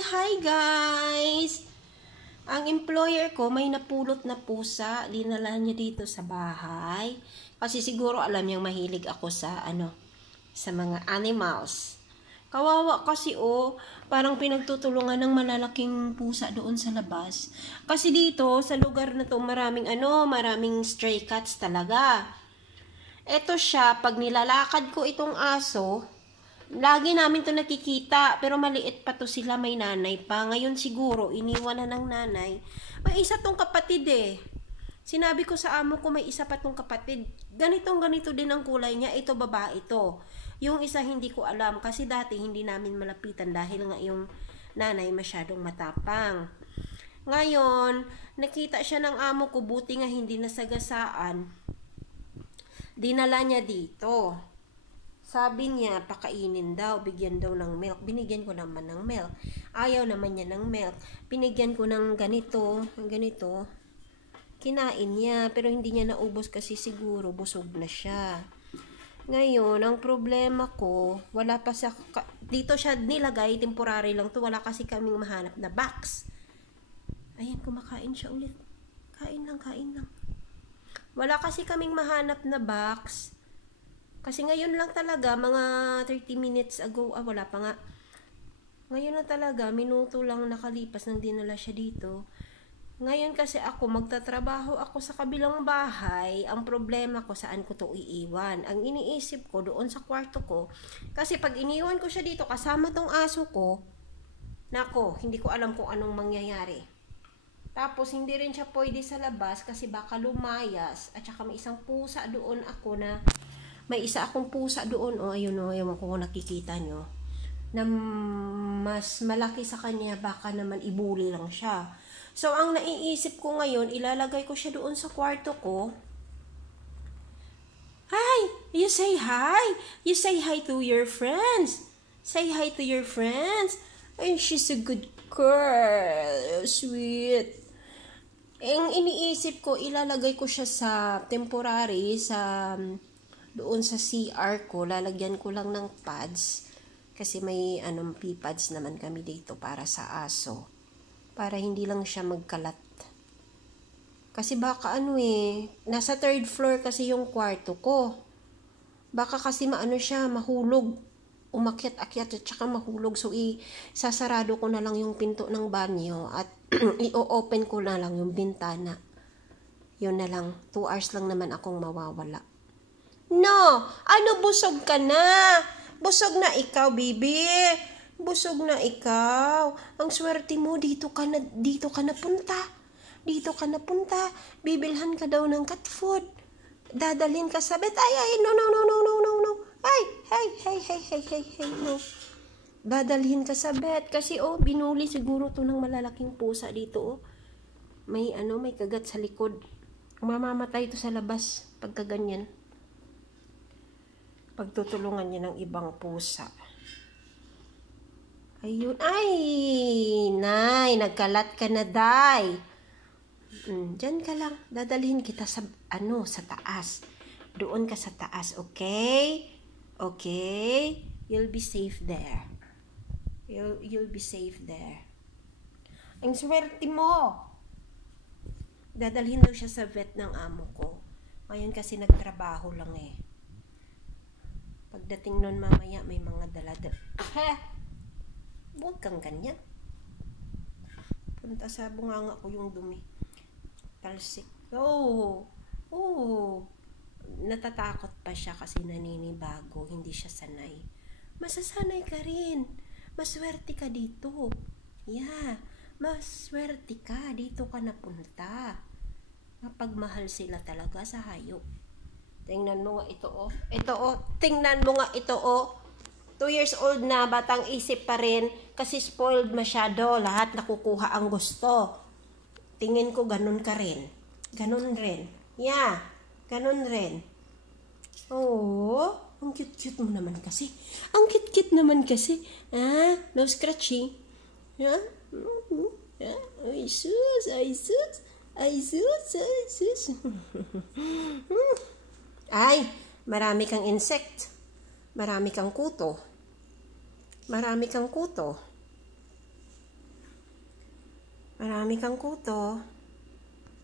Hi guys! Ang employer ko may napulot na pusa, dinala niya dito sa bahay. Kasi siguro alam niyang mahilig ako sa sa mga animals. Kawawa kasi parang pinagtutulungan ng malalaking pusa doon sa labas. Kasi dito sa lugar na to maraming stray cats talaga. Eto siya, pag nilalakad ko itong aso, lagi namin to nakikita, pero maliit pa to sila, may nanay pa. Ngayon siguro, iniwan na ng nanay. May isa tong kapatid Sinabi ko sa amo ko, may isa pa tong kapatid. Ganito din ang kulay niya. Ito babae to. Yung isa hindi ko alam, kasi dati hindi namin malapitan dahil nga yung nanay masyadong matapang. Ngayon, nakita siya ng amo ko, buti nga hindi nasagasaan. Dinala niya dito. Sabi niya, pakainin daw, bigyan daw ng milk. Binigyan ko naman ng milk. Ayaw naman niya ng milk. Binigyan ko ng ganito. Kinain niya, pero hindi niya naubos kasi siguro busog na siya. Ngayon, ang problema ko, wala pa sa... Dito siya nilagay, temporary lang to. Wala kasi kaming mahanap na box. Ayan, kumakain siya ulit. Kain lang. Wala kasi kaming mahanap na box. Kasi ngayon lang talaga, mga 30 minutes ago, wala pa nga. Ngayon na talaga, minuto lang nakalipas nang dinala siya dito. Ngayon kasi magtatrabaho ako sa kabilang bahay. Ang problema ko, saan ko to iiwan? Ang iniisip ko, doon sa kwarto ko. Kasi pag iniwan ko siya dito, kasama tong aso ko, nako, hindi ko alam kung anong mangyayari. Tapos, hindi rin siya pwede sa labas kasi baka lumayas. At saka may isang pusa doon may isa akong pusa doon, ayun ewan ko kung nakikita nyo, na mas malaki sa kanya, baka naman ibuli lang siya. So, ang naiisip ko ngayon, ilalagay ko siya doon sa kwarto ko. Hi! You say hi! You say hi to your friends! Say hi to your friends! Ay, she's a good girl. Sweet. Ang iniisip ko, ilalagay ko siya sa temporary, doon sa CR ko, lalagyan ko lang ng pads. Kasi may pee pads naman kami dito para sa aso. Para hindi lang siya magkalat. Kasi baka nasa 3rd floor kasi yung kwarto ko. Baka kasi siya, mahulog. Umakyat-akyat at saka mahulog. So, sasarado ko na lang yung pinto ng banyo at i-open ko na lang yung bintana. Yun na lang. 2 hours lang naman akong mawawala. No! Busog ka na? Busog na ikaw, baby. Busog na ikaw. Ang swerte mo, dito ka na punta. Dito ka na punta. Bibilhan ka daw ng cat food. Dadalhin ka sa bed. Ay, no. Ay, hey, no. Dadalhin ka sa bed. Kasi, binuli siguro to ng malalaking pusa dito, May kagat sa likod. Mamamatay to sa labas pagka ganyan. Pagtutulungan niya ng ibang pusa. Ayun. Ay, nay, nagkalat ka na, day. Diyan ka lang. Dadalhin kita sa taas. Doon ka sa taas, okay? Okay? You'll be safe there. You'll be safe there. Ang swerte mo. Dadalhin daw siya sa vet ng amo ko. Ngayon kasi nagtrabaho lang Pagdating nun mamaya, may mga dala-dala. Huwag kang ganyan. Punta sa bunganga ko yung dumi. Talsik. Natatakot pa siya kasi naninibago. Hindi siya sanay. Masasanay ka rin. Maswerte ka dito. Yeah. Maswerte ka. Dito ka napunta. Mapagmahal sila talaga sa hayop. Tingnan mo nga ito, Tingnan mo nga ito, 2 years old na, batang isip pa rin. Kasi spoiled masyado. Lahat nakukuha ang gusto. Tingin ko ganun ka rin. Ganun rin. Yeah. Ganun rin. Ang cute-cute mo naman kasi. Ang cute-cute naman kasi. No scratching. Ay, sus. Ay, marami kang insect. Marami kang kuto. Marami kang kuto.